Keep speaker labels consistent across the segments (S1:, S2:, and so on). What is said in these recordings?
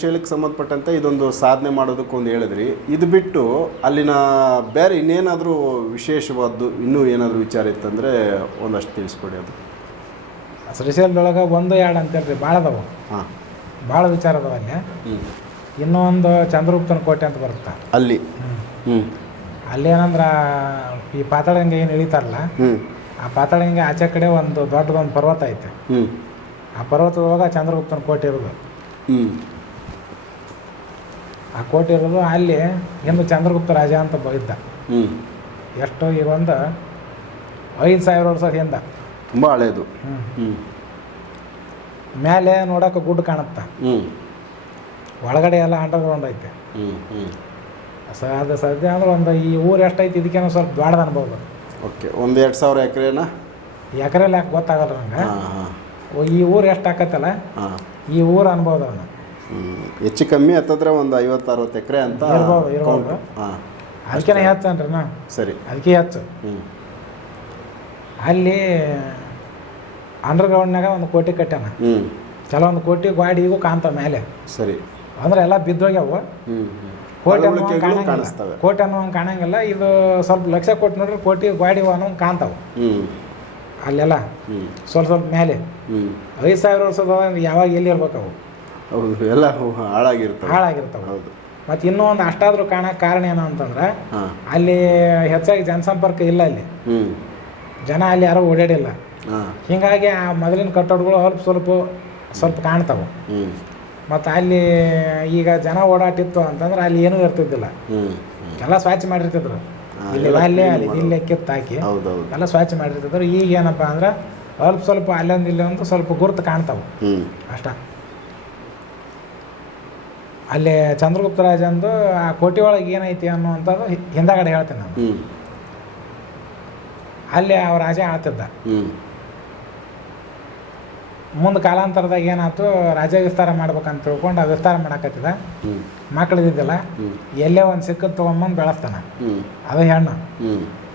S1: ಶ್ರೀಶೈಲಕ್ಕೆ ಸಂಬಂಧಪಟ್ಟಂತೆ ಇದೊಂದು ಸಾಧನೆ ಮಾಡೋದಕ್ಕೆ ಒಂದು ಹೇಳಿದ್ರಿ. ಇದು ಬಿಟ್ಟು ಅಲ್ಲಿನ ಬೇರೆ ಇನ್ನೇನಾದರೂ ವಿಶೇಷವಾದ್ದು ಇನ್ನೂ ಏನಾದರೂ ವಿಚಾರ ಇತ್ತಂದರೆ ಒಂದಷ್ಟು ತಿಳಿಸ್ಕೊಡಿ ಅದು.
S2: ಶ್ರೀಶೈಲದೊಳಗೆ ಒಂದು ಎರಡು ಅಂತೇಳ್ರಿ ಭಾಳ ಅದಾವು.
S1: ಹಾಂ.
S2: ಭಾಳ ವಿಚಾರ ಅದಾವ ಅಲ್ಲಿ.
S1: ಹ್ಞೂ
S2: ಇನ್ನೊಂದು ಚಂದ್ರಗುಪ್ತನ ಕೋಟೆ ಅಂತ ಬರುತ್ತೆ.
S1: ಅಲ್ಲಿ. ಹ್ಞೂ
S2: ಅಲ್ಲಿ ಏನಂದ್ರೆ ಈ ಪಾತಾಳಗಂಗೆ ಏನು ಇಳಿತಾರಲ್ಲ ಆ ಪಾತಾಳಗಂಗೆ ಆಚೆ ಕಡೆ ಒಂದು ದೊಡ್ಡದೊಂದು ಪರ್ವತ ಐತೆ.
S1: ಹ್ಞೂ
S2: ಆ ಪರ್ವತದೊಳಗೆ ಚಂದ್ರಗುಪ್ತನ ಕೋಟೆ ಇರೋದು. ಆ ಕೋಟೆ ಇರೋದು ಅಲ್ಲಿ ಇನ್ನು ಚಂದ್ರಗುಪ್ತ ರಾಜ ಅಂತ ಇದ್ದ. ಎಷ್ಟೋ ಈಗ ಒಂದು ಐದು ಸಾವಿರ ವರ್ಷ ಹಿಂದ.
S1: ತುಂಬ ಹಳೇದು.
S2: ಹ್ಞೂ ಮೇಲೆ ನೋಡೋಕೆ ಗುಡ್ಡ ಕಾಣುತ್ತೆ. ಒಳಗಡೆ ಎಲ್ಲ ಅಂಡರ್ಗ್ರೌಂಡ್ ಐತೆ. ಅದು ಸದ್ಯ ಅಂದ್ರೆ ಒಂದು ಈ ಊರು ಎಷ್ಟೈತಿ ಇದಕ್ಕೇನೋ ಸ್ವಲ್ಪ ದೊಡ್ಡದು ಅನ್ಬೋದು
S1: ಓಕೆ ಒಂದು ಎರಡು ಸಾವಿರ ಎಕರೆನಾ?
S2: ಎಕರೆಲಿ ಯಾಕೆ ಗೊತ್ತಾಗಲ್ಲ ನಂಗೆ. ಈ ಊರು ಎಷ್ಟು ಆಕತ್ತಲ್ಲ?
S1: ಹಾಂ.
S2: ಈ ಊರು ಅನ್ಬೋದು ಅವನು.
S1: ಹೆಚ್ಚು ಕಮ್ಮಿ ಹತ್ತತ್ರ ಒಂದು ಐವತ್ತು ಅರವತ್ತು ಎಕರೆ ಅಂತ
S2: ಇರ್ಬೋದು, ಇರ್ಬೋದು.
S1: ಹಾಂ.
S2: ಅದಕ್ಕೆ ನಾ
S1: ಸರಿ.
S2: ಅದಕ್ಕೆ ಹೆಚ್ಚು
S1: ಹ್ಞೂ
S2: ಅಲ್ಲಿ ಅಂಡರ್ಗ್ರೌಂಡ್ನಾಗ ಒಂದು ಕೋಟಿ ಕಟ್ಯಾನ
S1: ಹ್ಞೂ
S2: ಕೆಲವೊಂದು ಕೋಟಿ ಗಾಡಿ ಈಗೂ ಕಾಣ್ತಾವ ಮೇಲೆ.
S1: ಸರಿ.
S2: ಅಂದ್ರೆ ಎಲ್ಲ ಬಿದ್ದೋಗ್ಯಾವ.
S1: ಹ್ಞೂ
S2: ಕೋಟಿ ಅನ್ನೋ
S1: ಪಳವಳಿಕೆಗಳು
S2: ಕಾಣಂಗಿಲ್ಲ.
S1: ಕಾಣಿಸ್ತವೆ.
S2: ಕೋಟಿ ಅನ್ನೋ ಕಾಣಂಗಿಲ್ಲ. ಇದು ಸ್ವಲ್ಪ ಲಕ್ಷ ಕೊಟ್ಟು ನೋಡ್ರಿ ಕೋಟಿ ಗಾಡಿ ಅನ್ನೋ ಕಾಣ್ತಾವ.
S1: ಹ್ಞೂ
S2: ಅಲ್ಲೆಲ್ಲ.
S1: ಹ್ಞೂ
S2: ಸ್ವಲ್ಪ ಸ್ವಲ್ಪ ಮೇಲೆ.
S1: ಹ್ಞೂ
S2: ಐದು ಸಾವಿರ ವರ್ಷದ ಯಾವಾಗ ಎಲ್ಲಿ ಇರ್ಬೇಕು ಅವು
S1: ಹೌದು ಎಲ್ಲ ಹಾಳಾಗಿರ್ತವೆ.
S2: ಹಾಳಾಗಿರ್ತಾವೆ.
S1: ಹೌದು.
S2: ಮತ್ತು ಇನ್ನೂ ಒಂದು ಅಷ್ಟಾದ್ರೂ ಕಾಣಕ್ಕೆ ಕಾರಣ ಏನು ಅಂತಂದ್ರೆ ಅಲ್ಲಿ ಹೆಚ್ಚಾಗಿ ಜನಸಂಪರ್ಕ ಇಲ್ಲ ಅಲ್ಲಿ. ಜನ ಅಲ್ಲಿ ಯಾರೂ ಓಡಾಡಿಲ್ಲ. ಹಿಂಗಾಗಿ ಆ ಮೊದಲಿನ ಕಟ್ಟಡಗಳು ಸ್ವಲ್ಪ ಸ್ವಲ್ಪ ಸ್ವಲ್ಪ ಕಾಣ್ತಾವೆ. ಮತ್ತೆ ಅಲ್ಲಿ ಈಗ ಜನ ಓಡಾಟಿತ್ತು ಅಂತಂದ್ರೆ ಅಲ್ಲಿ ಏನೂ ಇರ್ತಿದ್ದಿಲ್ಲ. ಎಲ್ಲ ಸ್ವಚ್ಛ ಮಾಡಿರ್ತಿದ್ರು. ಅಲ್ಲಿ ಅಲ್ಲೇ. ಇಲ್ಲೇ ಕಿತ್ತಾಕಿ ಎಲ್ಲ ಸ್ವಚ್ಛ ಮಾಡಿರ್ತಿದ್ರು. ಈಗ ಏನಪ್ಪ ಅಂದ್ರೆ ಸ್ವಲ್ಪ ಸ್ವಲ್ಪ ಅಲ್ಲೊಂದು ಇಲ್ಲೊಂದು ಸ್ವಲ್ಪ ಗುರುತು ಕಾಣ್ತಾವೆ. ಅಷ್ಟ. ಅಲ್ಲಿ ಚಂದ್ರಗುಪ್ತ ರಾಜಂದು ಆ ಕೋಟೆ ಒಳಗೆ ಏನೈತಿ ಅನ್ನುವಂಥದ್ದು ಹಿಂದಾಗಡೆ ಹೇಳ್ತೀನಿ ನಾನು. ಅಲ್ಲಿ ಅವ ರಾಜ ಆಳ್ತಿದ್ದ. ಮುಂದೆ ಕಾಲಾಂತರದಾಗ ಏನಾಯ್ತು ರಾಜ ವಿಸ್ತಾರ ಮಾಡ್ಬೇಕಂತ ತಿಳ್ಕೊಂಡು ಆ ವಿಸ್ತಾರ ಮಾಡಕತ್ತಿದ.
S1: ಮಕ್ಕಳಿದ್ದಿದ್ದಿಲ್ಲ
S2: ಎಲ್ಲೇ ಒಂದು ಸಿಕ್ಕದ್ ತೊಗೊಂಬಂದು ಬೆಳೆಸ್ತಾನೆ. ಅದು ಹೆಣ್ಣು.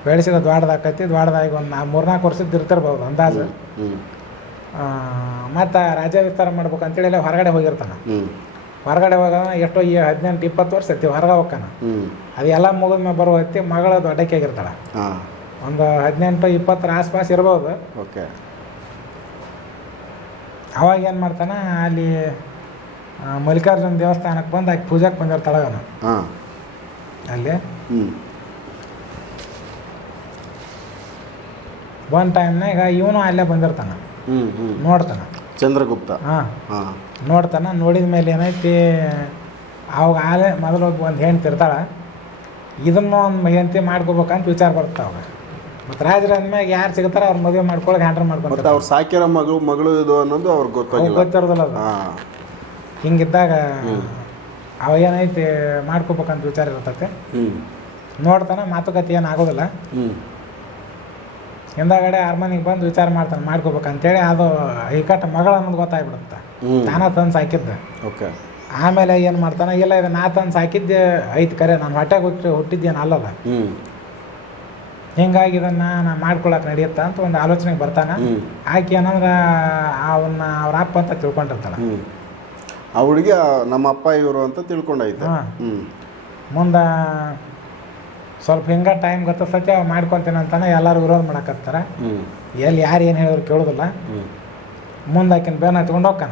S2: ಬೆಳೆಸಿದ ದ್ವಾಡದಾಕೈತಿ ದ್ವಾಡದಾಗ ಒಂದು ನಾ ಮೂರ್ನಾಲ್ಕು ವರ್ಷದ ಇರ್ತಿರ್ಬೋದು ಅಂದಾಜು. ಮತ್ತು ರಾಜ ವಿಸ್ತಾರ ಮಾಡ್ಬೇಕಂತೇಳಿ ಎಲ್ಲ ಹೊರಗಡೆ ಹೋಗಿರ್ತಾನೆ. ಹೊರಗಡೆ ಹೋಗ ಎಷ್ಟೋ ಈ ಹದಿನೆಂಟು ಇಪ್ಪತ್ತು ವರ್ಷ ಐತಿ ಹೊರಗೆ ಹೋಗ್ಕಾನ. ಅದೆಲ್ಲ ಮುಗಿದ ಮೇಲೆ ಬರೋ ಹೊತ್ತಿ ಮಗಳು ದೊಡ್ಡಕ್ಕೆ ಆಗಿರ್ತಾಳೆ
S1: ಹಾಂ.
S2: ಒಂದು ಹದಿನೆಂಟು ಇಪ್ಪತ್ತರ ಆಸ್ಪಾಸ್ ಇರ್ಬೋದು.
S1: ಓಕೆ.
S2: ಅವಾಗ ಏನು ಮಾಡ್ತಾನೆ ಅಲ್ಲಿ ಮಲ್ಲಿಕಾರ್ಜುನ ದೇವಸ್ಥಾನಕ್ಕೆ ಬಂದು ಆಕೆ ಪೂಜಾಕ್ಕೆ ಬಂದಿರ್ತಾಳೆ ಅವನು. ಅಲ್ಲಿ.
S1: ಒನ್
S2: ಒಂದು ಟೈಮ್ನಾಗ ಇವನು ಅಲ್ಲೇ ಬಂದಿರ್ತಾನ. ನೋಡ್ತಾನೆ.
S1: ಚಂದ್ರಗುಪ್ತ.
S2: ಹಾಂ.
S1: ಹಾಂ.
S2: ನೋಡ್ತಾನೆ ನೋಡಿದ ಮೇಲೆ ಏನೈತಿ ಅವಾಗ ಆಲೆ ಮೊದಲು ಒಂದು ಹೆಣ್ತಿ ಇರ್ತಾಳೆ ಇದನ್ನು ಒಂದು ಹೆಂಡತಿ ಮಾಡ್ಕೋಬೇಕಂತ ವಿಚಾರ ಬರುತ್ತೆ ಅವಾಗ. ಮತ್ತು ರಾಜರ ಅಂದ್ಮ್ಯಾಗ ಯಾರು ಸಿಗ್ತಾರೆ ಅವ್ರ ಮದುವೆ ಮಾಡ್ಕೊಳಕ್ಕೆ ಹ್ಯಾಂಡ್ರ್
S1: ಮತ್ತೆ
S2: ಮಾಡ್ಕೊಂತಾರೆ
S1: ಅವ್ರು ಸಾಕಿರೋ ಮಗಳು ಮಗಳು ಇದು ಅನ್ನೋದು ಅವ್ರಿಗೆ ಗೊತ್ತಾಗಿಲ್ಲ.
S2: ಗೊತ್ತಿರೋದಿಲ್ಲ ಅದು.
S1: ಹಾಂ.
S2: ಹಿಂಗಿದ್ದಾಗ. ಅವ ಏನೈತಿ ಮಾಡ್ಕೋಬೇಕಂತ ವಿಚಾರ ಇರ್ತೈತೆ.
S1: ಹ್ಞೂ
S2: ನೋಡ್ತಾನೆ ಮಾತುಕತೆ ಏನು ಆಗೋದಿಲ್ಲ.
S1: ಹ್ಞೂ
S2: ಹಿಂದಾಗಡೆ ಅರಮನೆಗೆ ಬಂದು ವಿಚಾರ ಮಾಡ್ತಾನೆ ಮಾಡ್ಕೋಬೇಕಂತೇಳಿ ಅದು ಇಕ್ಕಟ್ಟ ಮಗಳ ಅನ್ನೋದು ಗೊತ್ತಾಗ್ಬಿಡುತ್ತೆ. ನಾನು ತಂದು ಸಾಕಿದ್ದೆ.
S1: ಓಕೆ.
S2: ಆಮೇಲೆ ಏನು ಮಾಡ್ತಾನೆ ಇಲ್ಲ ಇದು ನಾ ತಂದು ಸಾಕಿದ್ದೆ ಐತೆ ಕರೆ ನಾನು ಹೊಟ್ಟೆಗೆ ಹುಟ್ಟಿ ಹುಟ್ಟಿದ್ದೇನು ಅಲ್ಲದ. ಹಿಂಗಾಗಿ ಇದನ್ನು ನಾನು ಮಾಡ್ಕೊಳಕ್ಕೆ ನಡೆಯುತ್ತಾ ಅಂತ ಒಂದು ಆಲೋಚನೆಗೆ ಬರ್ತಾನೆ. ಆಕೆ ಏನಂದ್ರೆ ಅವನ್ನ ಅವ್ರ ಅಪ್ಪ ಅಂತ ತಿಳ್ಕೊಂಡಿರ್ತಾನೆ
S1: ಅವಳಿಗೆ ಆ ಹುಡುಗಿ ನಮ್ಮ ಅಪ್ಪ ಇವರು ಅಂತ ತಿಳ್ಕೊಂಡೈತೆ.
S2: ಮುಂದೆ ಸ್ವಲ್ಪ ಹಿಂಗೆ ಟೈಮ್ ಗೊತ್ತಸತ್ತೆ ಸತ್ಯ ಮಾಡ್ಕೊತೀನಿ ಅಂತಾನೆ ಎಲ್ಲರೂ ವಿರೋಧ ಮಾಡಕತ್ತಾರ. ಎಲ್ಲಿ ಯಾರು ಏನು ಹೇಳಿದ್ರು ಕೇಳೋದಿಲ್ಲ. ಮುಂದೆ ಆಕಿನ ಬೇನ ಹತ್ಕೊಂಡು
S1: ಹೋಗ್ಕಣ.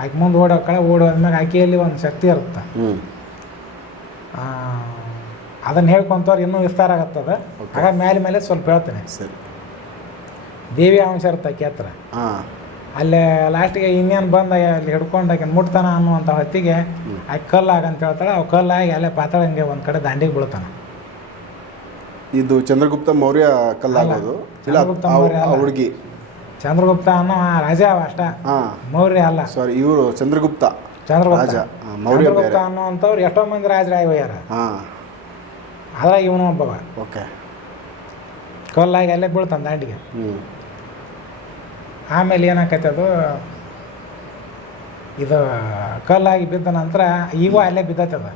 S2: ಆಕೆ ಮುಂದೆ ಓಡಿ ಹೋಗ್ಕಳೆ ಓಡಿ ಹೋದ್ಮ್ಯಾಗ ಆಕೆಯಲ್ಲಿ ಒಂದು ಶಕ್ತಿ ಇರುತ್ತೆ. ಅದನ್ನು ಹೇಳ್ಕೊಂತವ್ರು ಇನ್ನೂ ವಿಸ್ತಾರ ಆಗತ್ತದ. ಆಗ ಮೇಲೆ ಮೇಲೆ ಸ್ವಲ್ಪ ಹೇಳ್ತೇನೆ.
S1: ಸರಿ.
S2: ದೇವಿ ಅಂಶ ಇರುತ್ತೆ ಆಕೆ ಹತ್ರ.
S1: ಹಾಂ.
S2: ಅಲ್ಲೇ ಲಾಸ್ಟಿಗೆ ಇನ್ನೇನು ಬಂದ ಅಲ್ಲಿ ಹಿಡ್ಕೊಂಡು ಆಕೆ ಮುಟ್ತಾನ ಅನ್ನುವಂಥ ಹೊತ್ತಿಗೆ. ಆಕೆ ಕಲ್ಲು ಅಂತ ಹೇಳ್ತಾಳೆ. ಅವು ಕಲ್ಲಾಗಿ ಅಲ್ಲೇ ಪಾತಾಳಂಗೆ ಒಂದು ಕಡೆ ದಾಂಡಿಗೆ ಬೀಳ್ತಾನೆ.
S1: ಇದು ಚಂದ್ರಗುಪ್ತ ಮೌರ್ಯ ಕಲ್ಲಾಗೋದು. ಇಲ್ಲ
S2: ಚಂದ್ರಗುಪ್ತ ಮೌರ್ಯ ಅಲ್ಲ.
S1: ಹುಡುಗಿ.
S2: ಚಂದ್ರಗುಪ್ತ ಅನ್ನೋ ಆ ರಾಜ ಅವ ಅಷ್ಟ.
S1: ಹಾಂ.
S2: ಮೌರ್ಯ ಅಲ್ಲ.
S1: ಸಾರಿ ಇವರು ಚಂದ್ರಗುಪ್ತ.
S2: ಚಂದ್ರಗುಪ್ತ.
S1: ರಾಜ ಹಾ, ಮೌರ್ಯ
S2: ಚಂದ್ರಗುಪ್ತ
S1: ಬೇರೆ.
S2: ಅನ್ನೋವಂಥವ್ರು ಎಷ್ಟೋ ಮಂದಿ ರಾಜರಾಗಿ ಹೋಗ್ಯಾರ
S1: ಹಾಂ.
S2: ಅದ್ರಾಗ ಇವನು ಒಬ್ಬವ.
S1: ಓಕೆ.
S2: ಕಲ್ಲಾಗಿ ಅಲ್ಲೇ ಬೀಳ್ತಾನೆ ದಾಂಡಿಗೆ. ಆಮೇಲೆ ಏನಾಕೈತೆ ಅದು? ಇದು ಕಲ್ಲಾಗಿ ಬಿದ್ದ ನಂತರ ಈಗ ಅಲ್ಲೇ ಬಿದ್ದೈತೆ ಅದು.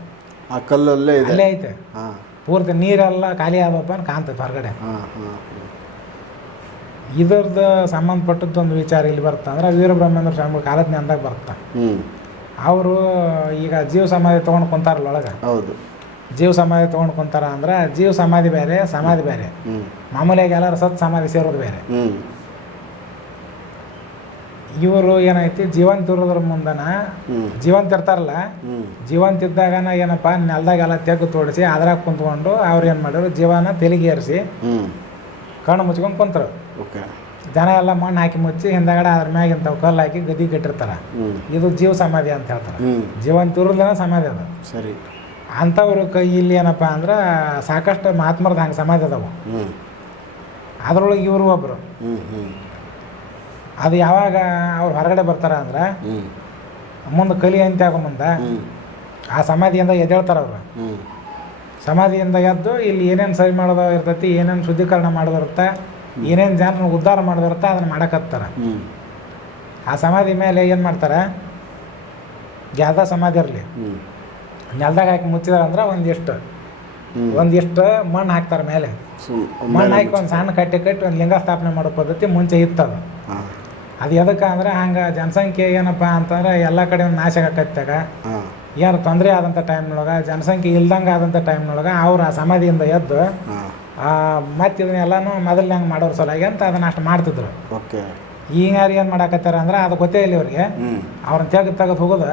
S1: ಆ ಕಲ್ಲಲ್ಲೇ ಇದೆ.
S2: ಅಲ್ಲೇ ಐತೆ.
S1: ಹಾಂ.
S2: ಪೂರ್ತಿ ನೀರೆಲ್ಲ ಖಾಲಿ ಆದಪ್ಪ ಅಂತ ಕಾಣ್ತೈತೆ ಹೊರಗಡೆ.
S1: ಹಾಂ ಹಾಂ
S2: ಇದ್ರದ್ದು ಸಂಬಂಧಪಟ್ಟದ್ದು ಒಂದು ವಿಚಾರ ಇಲ್ಲಿ ಬರುತ್ತೆ ಅಂದ್ರೆ ವೀರಬ್ರಹ್ಮೇಂದ್ರ ಸ್ವಾಮಿ ಕಾಲಜ್ಞೆ ಬರುತ್ತೆ
S1: ಹ್ಞೂ
S2: ಅವರು ಈಗ ಜೀವ ಸಮಾಧಿ ತಗೊಂಡು ಕುಂತಾರಲ್ಲ ಒಳಗೆ?
S1: ಹೌದು.
S2: ಜೀವ ಸಮಾಧಿ ತಗೊಂಡು ಕುಂತಾರ ಅಂದ್ರೆ ಜೀವ ಸಮಾಧಿ ಬೇರೆ ಸಮಾಧಿ ಬೇರೆ. ಮಾಮೂಲಿಯಾಗಿ ಎಲ್ಲರೂ ಸತ್ ಸಮಾಧಿ ಸೇರೋದು ಬೇರೆ. ಇವರು ಏನೈತಿ ಜೀವಂತ ಇರೋದ್ರ ಮುಂದನ ಜೀವಂತ ಇರ್ತಾರಲ್ಲ ಜೀವಂತ ಇದ್ದಾಗನ ಏನಪ್ಪ ನೆಲದಾಗೆಲ್ಲ ತೆಗ್ದು ತೋಡಿಸಿ ಅದ್ರಾಗ ಕುಂತ್ಕೊಂಡು ಅವ್ರು ಏನು ಮಾಡಿದ್ರು ಜೀವನ ತೆಲಿಗೆ ಏರಿಸಿ ಕಣ್ಣು ಮುಚ್ಕೊಂಡು ಕುಂತರು. ಜನ ಎಲ್ಲ ಮಣ್ಣು ಹಾಕಿ ಮುಚ್ಚಿ ಹಿಂದಗಡೆ ಅದ್ರ ಮ್ಯಾಗ ಇಂಥವು ಕಲ್ಲು ಹಾಕಿ ಗದಿ ಕಟ್ಟಿರ್ತಾರೆ. ಇದು ಜೀವ ಸಮಾಧಿ ಅಂತ ಹೇಳ್ತಾರೆ. ಜೀವಂತ ಇರೋದ್ರ ಸಮಾಧಿ ಅದ.
S1: ಸರಿ.
S2: ಅಂಥವ್ರು ಕೈ ಇಲ್ಲಿ ಏನಪ್ಪ ಅಂದ್ರೆ ಸಾಕಷ್ಟು ಮಹಾತ್ಮರದ ಹಂಗೆ ಸಮಾಧಿ ಅದಾವ. ಅದರೊಳಗೆ ಇವರು ಒಬ್ಬರು ಅದು ಯಾವಾಗ ಅವ್ರು ಹೊರಗಡೆ ಬರ್ತಾರ ಅಂದ್ರೆ ಮುಂದೆ ಕಲಿ ಅಂತ ಆಗೋ ಮುಂದೆ ಆ ಸಮಾಧಿಯಿಂದ ಎದ್ದೇಳ್ತಾರೆ ಅವರು. ಸಮಾಧಿಯಿಂದ ಎದ್ದು ಇಲ್ಲಿ ಏನೇನು ಸರಿ ಮಾಡೋದು ಇರ್ತೈತಿ ಏನೇನು ಶುದ್ಧೀಕರಣ ಮಾಡೋದಿರುತ್ತೆ ಏನೇನು ಜನರನ್ನ ಉದ್ಧಾರ ಮಾಡೋದಿರುತ್ತೆ ಅದನ್ನು ಮಾಡಕತ್ತಾರ.
S1: ಹ್ಞೂ
S2: ಆ ಸಮಾಧಿ ಮೇಲೆ ಏನು ಮಾಡ್ತಾರೆ? ಜಾದ ಸಮಾಧಿ ಇರಲಿ. ನೆಲದಾಗ ಹಾಕಿ ಮುಚ್ಚಿದಾರಂದ್ರೆ ಒಂದಿಷ್ಟು. ಒಂದಿಷ್ಟು ಮಣ್ಣು ಹಾಕ್ತಾರೆ ಮೇಲೆ. ಮಣ್ಣು ಹಾಕಿ ಒಂದು ಸಣ್ಣ ಕಟ್ಟಿ ಕಟ್ಟಿ ಒಂದು ಲಿಂಗ ಸ್ಥಾಪನೆ ಮಾಡೋ ಪದ್ಧತಿ ಮುಂಚೆ ಇತ್ತದು. ಅದು ಎದಕ್ಕೆ ಅಂದ್ರೆ ಹಂಗೆ ಜನಸಂಖ್ಯೆ ಏನಪ್ಪ ಅಂತಂದ್ರೆ ಎಲ್ಲ ಕಡೆ ಒಂದು ನಾಶ ಆಕತ್ತಾಗ
S1: ಯಾರು
S2: ಏನು ತೊಂದರೆ ಆದಂಥ ಟೈಮ್ನೊಳಗೆ ಜನಸಂಖ್ಯೆ ಇಲ್ದಂಗೆ ಆದಂಥ ಟೈಮ್ನೊಳಗೆ ಅವ್ರು ಆ ಸಮಾಧಿಯಿಂದ ಎದ್ದು
S1: ಆ
S2: ಮತ್ತು ಇದನ್ನೆಲ್ಲನೂ ಮೊದಲು ಹಂಗೆ ಮಾಡೋರು ಸಲುವಾಗಿ ಅಂತ ಅದನ್ನ ಅಷ್ಟು ಮಾಡ್ತಿದ್ರು.
S1: ಓಕೆ.
S2: ಈಗ ಯಾರು ಏನು ಮಾಡಾಕತ್ತಾರ ಅಂದ್ರೆ ಅದು ಗೊತ್ತೇ ಇಲ್ಲ ಇವ್ರಿಗೆ. ಅವ್ರನ್ನ ತೆಗೆದು ತೆಗೆದು ಹೋಗೋದು.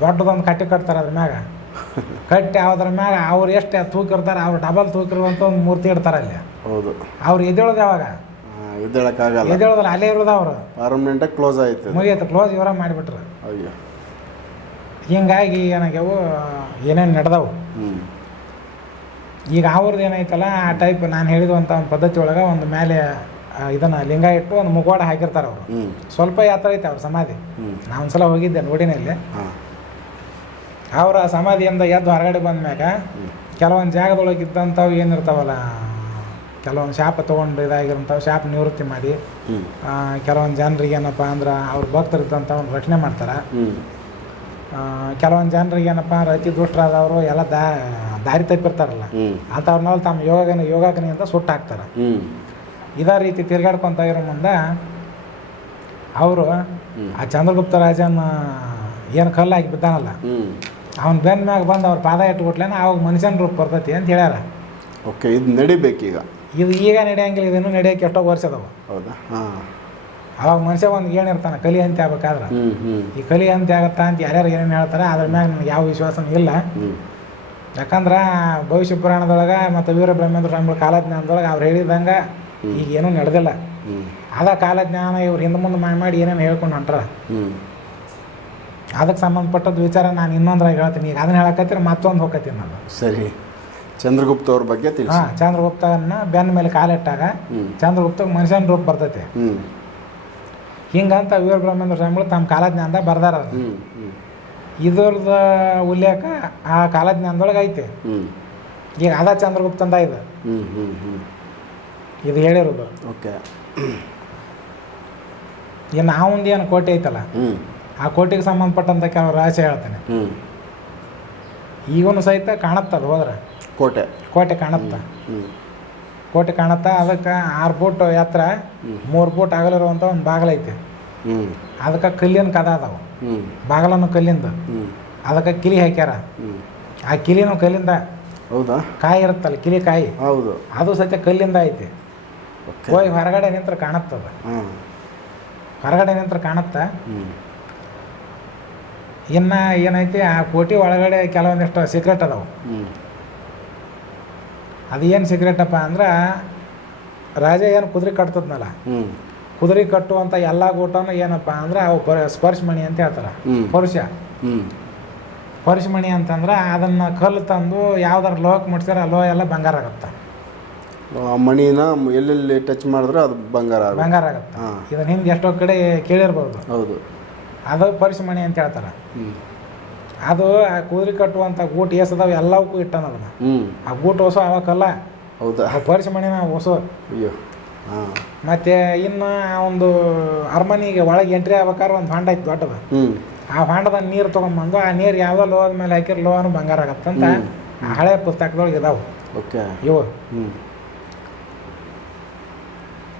S2: ದೊಡ್ಡದೊಂದು ಕಟ್ಟಿ ಕಟ್ತಾರೆ ಅದ್ರ ಮ್ಯಾಗ. ಕಟ್ಟಿ ಅದ್ರ ಮ್ಯಾಗ ಅವ್ರು ಎಷ್ಟು ತೂಕ ಇರ್ತಾರೆ ಅವ್ರು ಡಬಲ್ ತೂಕ ಇರುವಂಥ ಒಂದು ಮೂರ್ತಿ ಇಡ್ತಾರೆ ಅಲ್ಲಿ.
S1: ಹೌದು.
S2: ಅವ್ರು ಎದ್ದೇಳೋದು ಯಾವಾಗ?
S1: ಎದ್ದೇಳಕ್ಕಾಗಲ್ಲ.
S2: ಎದ್ದೇಳೋದಿಲ್ಲ ಅಲ್ಲೇ ಇರೋದು ಅವರು.
S1: ಪರ್ಮನೆಂಟಾಗಿ ಕ್ಲೋಸ್ ಆಯ್ತು.
S2: ಮುಗಿಯತ್ತೆ ಕ್ಲೋಸ್ ಇವರ ಮಾಡಿಬಿಟ್ರು.
S1: ಅಯ್ಯೋ.
S2: ಹಿಂಗಾಗಿ ಏನಾಗ್ಯಾವು ಏನೇನು ನಡೆದವು. ಈಗ ಅವ್ರದ್ದು ಏನೈತಲ್ಲ ಆ ಟೈಪ್ ನಾನು ಹೇಳಿದಂಥ ಒಂದು ಪದ್ಧತಿ ಒಳಗೆ ಒಂದು ಮೇಲೆ ಇದನ್ನು ಲಿಂಗ ಇಟ್ಟು ಒಂದು ಮುಖವಾಡ ಹಾಕಿರ್ತಾರೆ ಅವರು. ಸ್ವಲ್ಪ ಯಾತ್ರ ಐತೆ ಅವ್ರ ಸಮಾಧಿ.
S1: ನಾನು
S2: ನಾ ಒಂದ್ಸಲ ಹೋಗಿದ್ದೆ ನೋಡಿನ ಇಲ್ಲಿ. ಅವರ ಸಮಾಧಿಯಿಂದ ಎದ್ದು ಹೊರಗಡೆ ಬಂದ
S1: ಮ್ಯಾಗ
S2: ಕೆಲವೊಂದು ಜಾಗದೊಳಗೆ ಇದ್ದಂಥವು ಏನಿರ್ತಾವಲ್ಲ ಕೆಲವೊಂದು ಶಾಪ ತೊಗೊಂಡು ಇದಾಗಿರೋಂಥವು ಶಾಪ ನಿವೃತ್ತಿ ಮಾಡಿ ಕೆಲವೊಂದು ಜನರಿಗೆ ಏನಪ್ಪ ಅಂದ್ರೆ ಅವ್ರು ಭಕ್ತರಿದ್ದಂಥ ಒಂದು ರಕ್ಷಣೆ ಮಾಡ್ತಾರೆ. ಕೆಲವೊಂದು ಜನರಿಗೆ ಏನಪ್ಪ ಅಂದ್ರೆ ಅತಿ ದುಷ್ಟರಾದವರು ಎಲ್ಲ ದಾ ದಾರಿ ತಪ್ಪಿರ್ತಾರಲ್ಲ.
S1: ಅಂಥವ್ರ
S2: ಅಂಥವ್ರನ್ನೆಲ್ಲ ತಮ್ಮ ಯೋಗನ ಯೋಗಾಗ್ನಿಯಿಂದ ಅಂತ ಸುಟ್ಟು ಹಾಕ್ತಾರೆ ಇದೇ ರೀತಿ ತಿರ್ಗಾಡ್ಕೊತ ಇರೋ ಮುಂದೆ ಅವರು ಆ ಚಂದ್ರಗುಪ್ತ ರಾಜನ ಏನು ಕಲ್ಲು ಹಾಕಿ ಬಿದ್ದಾನಲ್ಲ ಅವನ ಬೆನ್ನ ಮ್ಯಾಗ ಬಂದು ಅವ್ರ ಪಾದ ಇಟ್ಬಿಟ್ಲೇನ ಅವಾಗ ಮನುಷ್ಯನ ರೂಪ ಬರ್ತೈತಿ ಅಂತ ಹೇಳ್ಯಾರ.
S1: ಓಕೆ ಇದು ನಡಿಬೇಕೀಗ.
S2: ಇದು ಈಗ ನಡೆಯಂಗಿಲ್ಲ ಇದನ್ನು ನಡೆಯೋಕೆ ಎಷ್ಟೋ ವರ್ಷ ಅದಾವ.
S1: ಹೌದಾ? ಹಾಂ.
S2: ಅವಾಗ ಮನುಷ್ಯ ಒಂದು ಏನಿರ್ತಾನೆ ಕಲಿ ಅಂತ ಆಗ್ಬೇಕಾದ್ರೆ? ಈ ಕಲಿ ಅಂತ ಆಗತ್ತಾ ಅಂತ ಯಾರ್ಯಾರು ಏನೇನು ಹೇಳ್ತಾರೆ ಅದ್ರ ಮ್ಯಾಗ ನನಗೆ ಯಾವ ವಿಶ್ವಾಸನೂ ಇಲ್ಲ. ಯಾಕಂದ್ರೆ ಭವಿಷ್ಯ ಪುರಾಣದೊಳಗೆ ಮತ್ತು ವೀರ ಬ್ರಹ್ಮೇಂದ್ರ ಸ್ವಾಮಿಗಳ ಕಾಲಜ್ಞಾನದೊಳಗೆ ಅವ್ರು ಹೇಳಿದಂಗೆ ಈಗ ಏನೂ ನಡೆದಿಲ್ಲ. ಅದ ಕಾಲಜ್ಞಾನ ಇವ್ರು ಹಿಂದೆ ಮುಂದೆ ಮಾಡಿ ಮಾಡಿ ಏನೇನು ಹೇಳ್ಕೊಂಡು ಹೊಂಟ್ರ. ಅದಕ್ಕೆ ಸಂಬಂಧಪಟ್ಟದ್ದು ವಿಚಾರ ನಾನು ಇನ್ನೊಂದ್ರಾಗ ಹೇಳ್ತೀನಿ. ಈಗ ಅದನ್ನ ಹೇಳಕತ್ತಿರ ಮತ್ತೊಂದು ಹೋಗತ್ತೀನಿ ನಾನು.
S1: ಸರಿ. ಚಂದ್ರಗುಪ್ತ ಅವ್ರ ಬಗ್ಗೆ ತಿಳಿಸಿ.
S2: ಹಾಂ ಚಂದ್ರಗುಪ್ತನ ಬೆನ್ನ ಮೇಲೆ ಕಾಲಿಟ್ಟಾಗ ಚಂದ್ರಗುಪ್ತ ಮನುಷ್ಯನ ರೂಪ ಬರ್ತೈತಿ. ಹಿಂಗಂತ ವೀರ ಬ್ರಹ್ಮೇಂದ್ರ ಸ್ವಾಮಿಗಳು ತಮ್ಮ ಕಾಲಜ್ಞಾನದ ಬರ್ದಾರ ಇದ್ರದ ಉಲ್ಲೇಖ ಆ ಕಾಲಜ್ಞಾನದೊಳಗೆ ಐತಿ. ಈಗ ಅದ ಚಂದ್ರಗುಪ್ತಂದ ಇದು. ಇದು ಹೇಳಿರೋದು.
S1: ಓಕೆ.
S2: ಈಗ ಒಂದು ಏನು ಕೋಟೆ ಐತಲ್ಲ ಆ ಕೋಟೆಗೆ ಸಂಬಂಧಪಟ್ಟಂಥ ಕೆಲವು ರಹಸ್ಯ ಹೇಳ್ತಾನೆ. ಈಗೂ ಸಹಿತ ಕಾಣತ್ತದ ಹೋದ್ರೆ.
S1: ಕೋಟೆ.
S2: ಕೋಟೆ ಕಾಣತ್ತ? ಕೋಟೆ ಕಾಣತ್ತ? ಅದಕ್ಕೆ ಆರು ಫೂಟ್ ಎತ್ತರ ಮೂರು ಫೂಟ್ ಆಗಲಿರುವಂಥ ಒಂದು ಬಾಗಿಲೈತಿ ಅದಕ್ಕೆ ಕಲ್ಲಿನ ಕದ ಅದಾವ. ಬಾಗಲನ್ನು ಕಲ್ಲಿಂದ. ಅದಕ್ಕೆ ಕಿಲಿ ಹಾಕ್ಯಾರ. ಆ ಕಿಲಿನೂ ಕಲ್ಲಿಂದ
S1: ಹೌದಾ?
S2: ಕಾಯಿ ಇರುತ್ತಲ್ಲ ಕಿಲಿ ಕಾಯಿ?
S1: ಹೌದು.
S2: ಅದು ಸತ್ಯ ಕಲ್ಲಿಂದ ಐತಿ. ಹೋಗಿ ಹೊರಗಡೆ ನಿಂತ್ರ ಕಾಣತ್ತದ ಹೊರಗಡೆ ನಿಂತ್ರ ಕಾಣತ್ತ. ಇನ್ನು ಏನೈತಿ ಆ ಕೋಟಿ ಒಳಗಡೆ ಕೆಲವೊಂದಿಷ್ಟು ಸೀಕ್ರೆಟ್ ಅದಾವು. ಅದು ಏನು ಸಿಗ್ರೆಟಪ್ಪ ಅಂದ್ರೆ ರಾಜ ಏನು ಕುದುರೆ ಕಟ್ತದ್ನಲ್ಲ? ಕುದುರೆ ಕಟ್ಟುವಂಥ ಎಲ್ಲ ಗೂಟನು ಏನಪ್ಪ ಅಂದ್ರೆ ಅವು ಸ್ಪರ್ಶ ಮಣಿ ಅಂತ ಹೇಳ್ತಾರೆ.
S1: ಹ್ಞೂ
S2: ಪರುಷ. ಮಣಿ ಅಂತಂದ್ರೆ ಅದನ್ನು ಕಲ್ಲು ತಂದು ಯಾವ್ದಾರು ಲೋಹಕ್ಕೆ ಮುಟ್ಸಿದ್ರೆ ಆ ಲೋಹ ಎಲ್ಲ ಬಂಗಾರ ಆಗುತ್ತೆ.
S1: ಆ ಮಣಿನ ಎಲ್ಲೆಲ್ಲಿ ಟಚ್ ಮಾಡಿದ್ರೆ ಅದು ಬಂಗಾರ
S2: ಬಂಗಾರ ಆಗುತ್ತೆ. ಇದನ್ನ ಹಿಂದೆ ಎಷ್ಟೋ ಕಡೆ ಕೇಳಿರ್ಬೋದು.
S1: ಹೌದು.
S2: ಅದು ಪರುಷಮಣಿ ಅಂತ ಹೇಳ್ತಾರೆ. ಅದು ಆ ಕುದುರೆ ಕಟ್ಟುವಂಥ ಎಸ್ ಅದಾವ ಎಲ್ಲವಕ್ಕೂ ಇಟ್ಟನ ಅದನ್ನ. ಆ ಗೂಟ್ ಹೊಸ ಅವಕ್ಕಲ್ಲ
S1: ಹೌದಾ.
S2: ಆ ಮಣಿನ ಹೊಸ.
S1: ಅಯ್ಯೋ.
S2: ಮತ್ತು ಇನ್ನು ಆ ಒಂದು ಅರಮನೆಗೆ ಒಳಗೆ ಎಂಟ್ರಿ ಆಗ್ಬೇಕಾದ್ರೆ ಒಂದು ಹೊಂಡ ಐತಿ ದೊಡ್ಡದ. ಆ ಹೊಂಡದ ನೀರು ತೊಗೊಂಬಂದು ಆ ನೀರು ಯಾವುದೋ ಲೋಹದ ಮೇಲೆ ಲೋ ಅನ್ನೋ ಬಂಗಾರ ಆಗತ್ತಂತ ಆ ಹಳೆ ಪುಸ್ತಕದೊಳಗೆ ಇದಾವೆ.
S1: ಓಕೆ.
S2: ಇವು.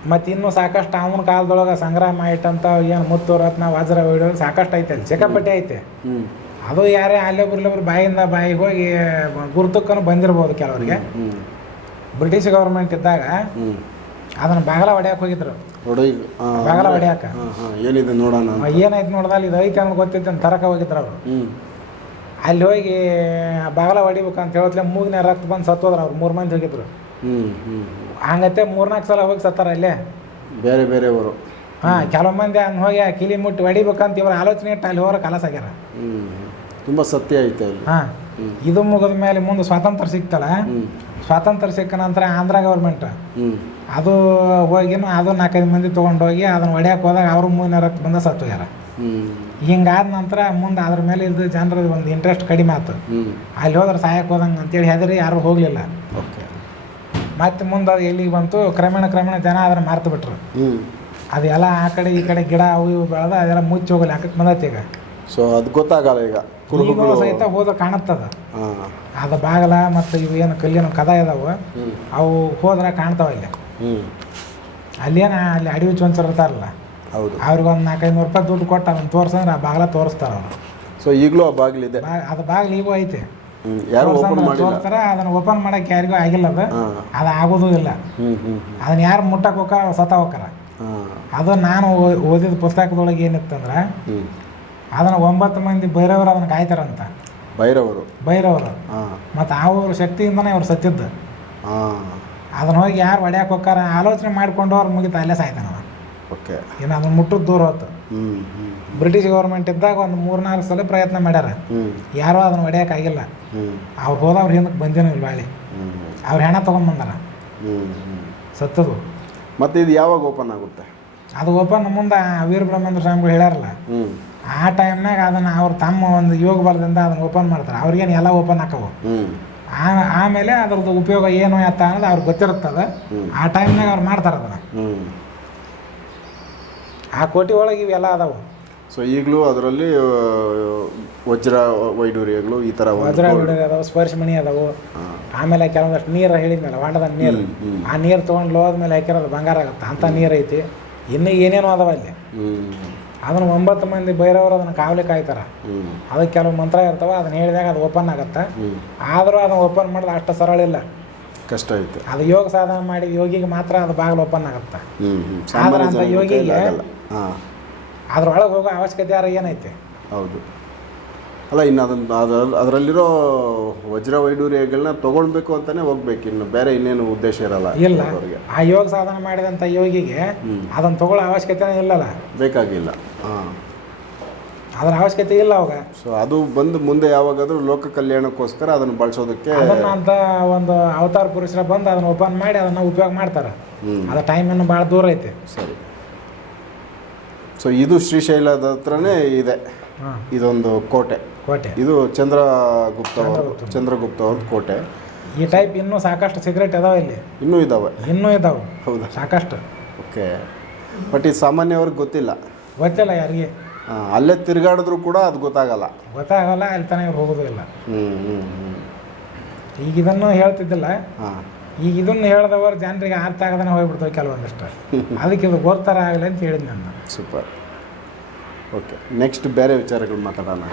S2: ಮತ್ತೆ ಇನ್ನೂ ಸಾಕಷ್ಟು ಅವನ ಕಾಲದೊಳಗೆ ಸಂಗ್ರಹ ಮಾಡಿಟ್ಟಂಥ ಏನು ಮುತ್ತು ರತ್ನ ವಜ್ರ ಸಾಕಷ್ಟು ಐತೆ ಅಲ್ಲಿ. ಸಿಕ್ಕಾಪಟ್ಟೆ ಐತೆ. ಅದು ಯಾರೇ ಅಲ್ಲೇ ಇಲ್ಲೊಬ್ರು ಬಾಯಿಂದ ಬಾಯಿಗೆ ಹೋಗಿ ಗುರ್ತಕ್ಕೂ ಬಂದಿರ್ಬೋದು ಕೆಲವರಿಗೆ. ಬ್ರಿಟಿಷ್ ಗೌರ್ಮೆಂಟ್ ಇದ್ದಾಗ ಅದನ್ನ ಬಾಗಲ ಹೊಡ್ಯಾಕೆ ಹೋಗಿದ್ರು. ಬಾಗಲ ಹೊಡ್ಯಾಕ
S1: ಏನಿದೆ ನೋಡೋಣ.
S2: ಏನಾಯ್ತು ನೋಡ್ದಲ್ಲಿ ಇದು ಐತೆ ಅನ್ನೋದು ಗೊತ್ತಿತ್ತು ಅಂತ ತರಕ ಹೋಗಿದ್ರು ಅವರು. ಅಲ್ಲಿ ಹೋಗಿ ಬಾಗಲ ಹೊಡಿಬೇಕಂತ ಹೇಳತ್ಲೆ ಮೂಗಿನ ರಕ್ತ ಬಂದು ಸತ್ತೋದ್ರು ಅವ್ರು ಮೂರು ಮಂದಿ ಹೋಗಿದ್ರು. ಹಂಗತ್ತೆ ಮೂರ್ನಾಲ್ಕು ಸಲ ಹೋಗಿ ಸತ್ತಾರ ಅಲ್ಲೇ.
S1: ಬೇರೆ ಬೇರೆಯವರು
S2: ಹಾಂ ಕೆಲವು ಮಂದಿ ಹಂಗೆ ಹೋಗಿ ಆ ಕಿಲಿ ಮುಟ್ಟಿ ಹೊಡಿಬೇಕಂತ ಇವ್ರ ಆಲೋಚನೆ ಇಟ್ಟು ಅಲ್ಲಿ ಹೋಗ್ರ ಕಲಸ ಆಗ್ಯಾರ.
S1: ಹ್ಞೂ ತುಂಬ ಸತ್ಯ ಐತೆ ಅಲ್ಲಿ.
S2: ಹಾಂ. ಇದು ಮುಗಿದ ಮೇಲೆ ಮುಂದೆ ಸ್ವಾತಂತ್ರ್ಯ ಸಿಕ್ತಲ್ಲ? ಸ್ವಾತಂತ್ರ್ಯ ಸಿಕ್ಕ ನಂತರ ಆಂಧ್ರ ಗೌರ್ಮೆಂಟ್ ಅದು ಹೋಗಿನ ಅದು ನಾಲ್ಕೈದು ಮಂದಿ ತೊಗೊಂಡೋಗಿ ಅದನ್ನ ಹೊಡ್ಯಾಕೆ ಹೋದಾಗ ಅವರು ಮೂವಿನ ರಕ್ತ ಬಂದ ಸತ್ತೋಗ್ಯಾರ. ಹಿಂಗಾದ ನಂತರ ಮುಂದೆ ಅದ್ರ ಮೇಲೆ ಇದ್ದ ಜನರ ಒಂದು ಇಂಟ್ರೆಸ್ಟ್ ಕಡಿಮೆ ಆಯ್ತು ಅಲ್ಲಿ ಹೋದ್ರೆ ಸಹಾಯಕ್ಕೆ ಹೋದಂಗೆ ಅಂತೇಳಿ ಹೆದರಿ ಯಾರು ಹೋಗಲಿಲ್ಲ.
S1: ಓಕೆ.
S2: ಮತ್ತೆ ಮುಂದೆ ಅದು ಎಲ್ಲಿಗೆ ಬಂತು? ಕ್ರಮೇಣ ಕ್ರಮೇಣ ಜನ ಅದನ್ನ ಮಾರ್ತು ಬಿಟ್ರು. ಅದೆಲ್ಲ ಆ ಕಡೆ ಈ ಕಡೆ ಗಿಡ ಅವು ಇವು ಬೆಳೆದ ಅದೆಲ್ಲ ಮುಚ್ಚಿ ಹೋಗಲಿ. ಯಾಕಕ್ಕೆ ಬಂದೈತಿ ಈಗ?
S1: ಸೊ ಅದು ಗೊತ್ತಾಗಲ್ಲ ಈಗ. ಕುರುಹುಗಳು
S2: ಸಹಿತ ಹೋದ ಕಾಣತ್ತದ. ಅದ ಬಾಗಲ ಮತ್ತು ಇವು ಏನು ಕಲ್ಲಿನ ಕದ ಇದಾವೆ ಅವು ಹೋದ್ರೆ ಕಾಣ್ತಾವ ಇಲ್ಲಿ ಅಲ್ಲೇನ ಅಲ್ಲಿ ಅಡವಿ ಚೊಂಚರ್ ಇರ್ತಾರಲ್ಲ.
S1: ಹೌದು.
S2: ಅವ್ರಿಗೆ ಒಂದು ನಾಲ್ಕೈದು ನೂರು ರೂಪಾಯಿ ದುಡ್ಡು ಕೊಟ್ಟು ಅವ್ನ ತೋರ್ಸಂದ್ರೆ ಆ ಬಾಗಲ ತೋರಿಸ್ತಾರ ಅವ್ರು.
S1: ಸೊ ಈಗಲೂ ಆ ಬಾಗಿಲಿದೆ
S2: ಇದೆ. ಅದು ಬಾಗಿಲು ಈಗೂ ಐತೆ.
S1: ಯಾರು ಓಪನ್ ಮಾಡಿಲ್ಲ.
S2: ತೋರಿಸ್ತಾರ ಅದನ್ನ ಓಪನ್ ಮಾಡಕ್ಕೆ ಯಾರಿಗೂ ಆಗಿಲ್ಲ ಅದು. ಅದು ಆಗೋದು ಇಲ್ಲ. ಅದನ್ನ ಯಾರು ಮುಟ್ಟಕ್ಕೆ ಹೋಗ ಸತ ಹೋಗಾರ ಅದು ನಾನು ಓದಿದ ಪುಸ್ತಕದೊಳಗೆ ಏನಿತ್ತಂದ್ರೆ ಅದನ್ನ ಒಂಬತ್ತು ಮಂದಿ ಬೈರವರು ಅದನ್ನ ಕಾಯ್ತಾರಂತ.
S1: ಭೈರವರು.
S2: ಬೈರವರು
S1: ಹಾಂ.
S2: ಮತ್ತು ಊರು ಶಕ್ತಿಯಿಂದನೇ ಅವ್ರು ಸತ್ತಿದ್ದು.
S1: ಹಾಂ.
S2: ಅದನ್ನ ಹೋಗಿ ಯಾರು ಹೊಡ್ಯಾಕೆ ಹೋಗಾರ ಆಲೋಚನೆ ಮಾಡ್ಕೊಂಡು ಅವ್ರು ಮುಗಿತ ಅಲ್ಲೇ ಸಾಯ್ತಾನ
S1: ಓಕೆ.
S2: ಇನ್ನು ಅದನ್ನ ಮುಟ್ಟದ್ದು ದೂರ
S1: ಹ್ಞೂ
S2: ಬ್ರಿಟಿಷ್ ಗೌರ್ಮೆಂಟ್ ಇದ್ದಾಗ ಒಂದು ಮೂರ್ನಾಲ್ಕು ಸಲ ಪ್ರಯತ್ನ ಮಾಡ್ಯಾರ. ಯಾರು ಅದನ್ನ ಹೊಡ್ಯೋಕ್ಕಾಗಿಲ್ಲ
S1: ಆಗಿಲ್ಲ.
S2: ಅವ್ರು ಹೋದವ್ರು ಹಿಂದಕ್ಕೆ ಬಂದೇನೂ ಇಲ್ಲ ಬಾಳಿ ಅವ್ರ ಹೆಣ ತೊಗೊಂಬಂದಾರ ಸತ್ತದು.
S1: ಮತ್ತೆ ಇದು ಯಾವಾಗ ಓಪನ್ ಆಗುತ್ತೆ?
S2: ಅದು ಓಪನ್ ಮುಂದೆ ವೀರ ಬ್ರಹ್ಮೇಂದ್ರ ಸ್ವಾಮಿಗಳು ಹೇಳ್ಯಾರಲ್ಲ. ಆ ಟೈಮ್ನಾಗ ಅದನ್ನು ಅವ್ರು ತಮ್ಮ ಒಂದು ಯೋಗ ಬಲದಿಂದ ಅದನ್ನು ಓಪನ್ ಮಾಡ್ತಾರೆ. ಅವ್ರಿಗೇನು ಎಲ್ಲ ಓಪನ್ ಹಾಕವು ಆಮೇಲೆ ಅದ್ರದ್ದು ಉಪಯೋಗ ಏನು ಎತ್ತ ಅನ್ನೋದು ಅವ್ರಿಗೆ ಗೊತ್ತಿರುತ್ತೆ
S1: ಅದು
S2: ಆ ಟೈಮ್ನಾಗ ಅವ್ರು ಮಾಡ್ತಾರೆ ಅದನ್ನು. ಆ ಕೋಟಿ ಒಳಗೆ ಇವೆಲ್ಲ ಅದಾವು.
S1: ಸೊ ಈಗಲೂ ಅದರಲ್ಲಿ ವಜ್ರ ವೈಡೂರ್ಯಗಳು ಈ ಥರ
S2: ವಜ್ರ ವೈಡೂರ್ಯ ಅದಾವು ಸ್ಪರ್ಶ ಮಣಿ ಅದಾವು. ಆಮೇಲೆ ಕೆಲವೊಂದಷ್ಟು ನೀರು ಹೇಳಿದ್ಮೇಲೆ ವಾಂಡದ ನೀರು. ಆ ನೀರು ತೊಗೊಂಡು ಲೋದ ಮೇಲೆ ಹಾಕಿರೋದು ಬಂಗಾರ ಆಗುತ್ತೆ. ಅಂಥ ನೀರು ಐತಿ. ಇನ್ನೂ ಏನೇನೋ ಅದಾವ ಅಲ್ಲಿ. ಅದನ್ನು ಒಂಬತ್ತು ಮಂದಿ ಬೈರವರು ಅದನ್ನು ಕಾವಲಿ ಕಾಯ್ತಾರೆ. ಅದಕ್ಕೆ ಕೆಲವು ಮಂತ್ರ ಇರ್ತಾವ ಅದನ್ನ ಹೇಳಿದಾಗ ಅದು ಓಪನ್ ಆಗುತ್ತೆ. ಆದರೂ ಅದನ್ನು ಓಪನ್ ಮಾಡೋದು ಅಷ್ಟು ಸರಳ ಇಲ್ಲ.
S1: ಕಷ್ಟ ಐತೆ.
S2: ಅದು ಯೋಗ ಸಾಧನ ಮಾಡಿ ಯೋಗಿಗೆ ಮಾತ್ರ ಅದು ಬಾಗಿಲು ಓಪನ್ ಆಗುತ್ತೆ. ಆದ್ರೆ ಅಂತ ಯೋಗಿಗೆ- ಅದ್ರೊಳಗೆ ಹೋಗೋ ಅವಶ್ಯಕತೆ ಯಾರು ಏನೈತೆ?
S1: ಹೌದು. ಅಲ್ಲ ಇನ್ನು ಅದನ್ನು ಅದ್ರ ಅದರಲ್ಲಿರೋ ವಜ್ರ ವೈಡೂರ್ಯಗಳನ್ನ ತೊಗೊಳ್ಬೇಕು ಅಂತಲೇ ಹೋಗ್ಬೇಕು. ಇನ್ನು ಬೇರೆ ಇನ್ನೇನು ಉದ್ದೇಶ ಇರಲ್ಲ
S2: ಇಲ್ಲ.
S1: ಅವರಿಗೆ.
S2: ಆ ಯೋಗ ಸಾಧನ ಮಾಡಿದಂಥ ಯೋಗಿಗೆ. ಅದನ್ನು ತಗೊಳ್ಳೋ ಅವಶ್ಯಕತೆನೇ ಇಲ್ಲಲ್ಲ?
S1: ಬೇಕಾಗಿಲ್ಲ. ಹಾಂ.
S2: ಅದರ ಅವಶ್ಯಕತೆ ಇಲ್ಲ ಅವಾಗ?
S1: ಸೊ ಅದು ಬಂದು ಮುಂದೆ ಯಾವಾಗಾದರೂ ಲೋಕ ಕಲ್ಯಾಣಕ್ಕೋಸ್ಕರ ಅದನ್ನು ಬಳಸೋದಕ್ಕೆ
S2: ಅದನ್ನ ಅಂತ ಒಂದು ಅವತಾರ ಪುರುಷರ ಬಂದು ಅದನ್ನು ಓಪನ್ ಮಾಡಿ ಅದನ್ನು ಉಪಯೋಗ ಮಾಡ್ತಾರೆ. ಅದ ಟೈಮ್ ಇನ್ನು ಭಾಳ ದೂರ ಐತೆ.
S1: ಸರಿ. ಸೊ ಇದು ಶ್ರೀಶೈಲದ ಹತ್ರನೇ ಇದೆ. ಇದೊಂದು ಕೋಟೆ.
S2: ಕೋಟೆ.
S1: ಇದು ಚಂದ್ರಗುಪ್ತ
S2: ಚಂದ್ರಗುಪ್ತ.
S1: ಅವ್ರ ಕೋಟೆ.
S2: ಈ ಟೈಪ್ ಇನ್ನೂ ಸಾಕಷ್ಟು ಸಿಗರೇಟ್ ಅದಾವ ಇಲ್ಲಿ.
S1: ಇನ್ನೂ ಇದಾವೆ.
S2: ಇನ್ನೂ ಇದಾವೆ.
S1: ಹೌದಾ?
S2: ಸಾಕಷ್ಟು.
S1: ಓಕೆ. ಬಟ್ ಇದು ಸಾಮಾನ್ಯವ್ರಿಗೆ ಗೊತ್ತಿಲ್ಲ.
S2: ಗೊತ್ತಿಲ್ಲ ಯಾರಿಗೆ?
S1: ಆ, ಅಲ್ಲೇ ತಿರುಗಾಡಿದ್ರು ಕೂಡ ಅದು ಗೊತ್ತಾಗಲ್ಲ.
S2: ಗೊತ್ತಾಗಲ್ಲ ಅಲ್ಲಿ ತನಕ ಇವ್ರು ಹೋಗೋದು ಇಲ್ಲ.
S1: ಹ್ಞೂ ಹ್ಞೂ ಹ್ಞೂ
S2: ಈಗ ಇದನ್ನು ಹೇಳ್ತಿದ್ದಿಲ್ಲ.
S1: ಹಾಂ.
S2: ಈಗ ಇದನ್ನು ಹೇಳಿದವರು ಜನರಿಗೆ ಅರ್ಥ ಆಗದನೆ ಹೋಗ್ಬಿಡ್ತವೆ ಕೆಲವೊಂದಿಷ್ಟು. ಅದಕ್ಕೆ ಇದು ಗೋರ್ತಾರ ಆಗಲಿ ಅಂತ ಹೇಳಿದ್ ನಾನು.
S1: ಸೂಪರ್. ಓಕೆ ನೆಕ್ಸ್ಟ್ ಬೇರೆ ವಿಚಾರಗಳು ಮಾತಾಡೋಣ.